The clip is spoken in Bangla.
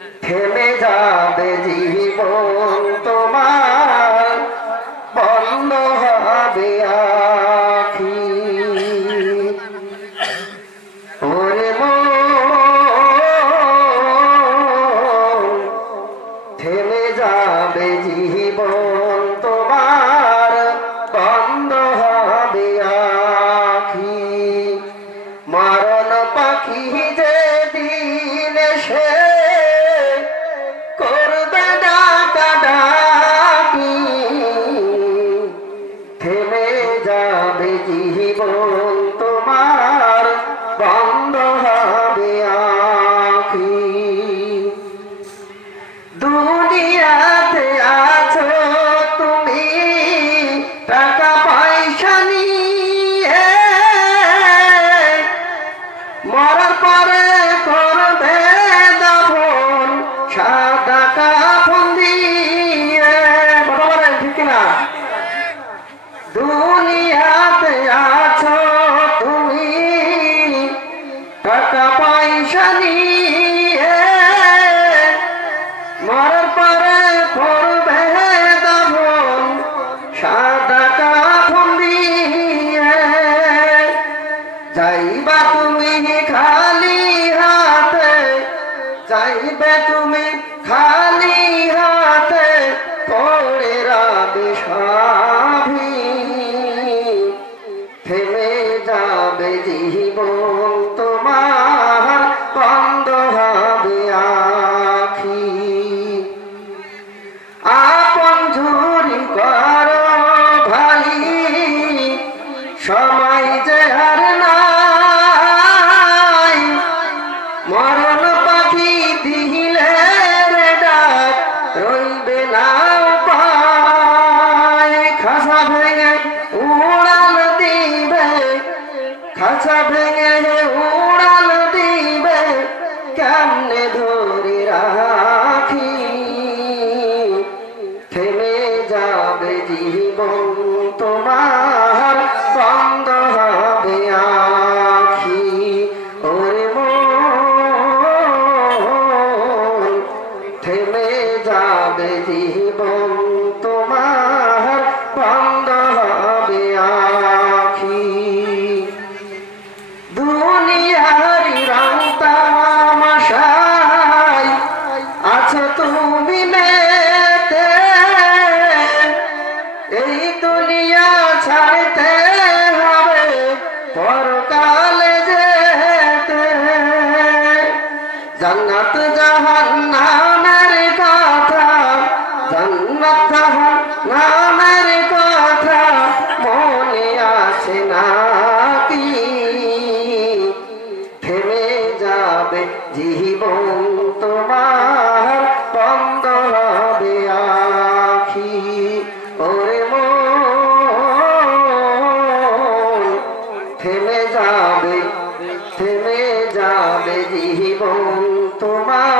থেমে যাবে জীবন তোমার, বন্ধ হবে আখি। ওরে মন, থেমে যাবে জীবন তোমার, বন্ধ হবে আখি। মরণ পাখি যে দিন এসে করবে ডাকাডাকি, থেমে যাবে জীবন তোমার, বন্ধ হবে আখি। দুনিয়াতে আছো তুমি টাকা পয়সা নিয়ে, মরার পরে করবে দাফন সাদা কাফন দিয়ে। বলেন ঠিক কিনা? দুনিয়াতে আছো তুমি টাকা পয়সা নিয়ে, মরার পরে করবে দাফন সাদা কাফন দিয়ে। যাইবা তুমি খালি হাতে, যাইবে তুমি খালি হাতে, পড়ে রাবে সাভি। থেমে যাবে জীবন তোমার, বন্ধ হবে আখি। আপন ঝুরি করো ভাই, সময় যে আর নাই। মরণ পাখি দিলে রে ডাক, রইবে না উপায়। খাঁচা ভেঙে উড়াল দিবে, খাঁচা ভেঙে উড়াল দিবে, কেমনে ধরে রাখি। থেমে যাবে জীবন তোমার, বন্ধ হবে আখি। ওরে মন, থেমে যাবে জীবন তোমার, বন্ধ হবে আখি। দুনিয়ারি রং তামাশায় আছো তুমি মেতে, এই দুনিয়া ছাড়তে হবে পরকালে যেতে। জান্নাত জাহান্নামের কথা, জান্নাত জাহান্নামের কথা মনে আছে নাকি? থেমে যাবে জীবন তোমার, বন্ধ হবে আখি। ওরে মন, থেমে যাবে, থেমে যাবে জীবন তোমার।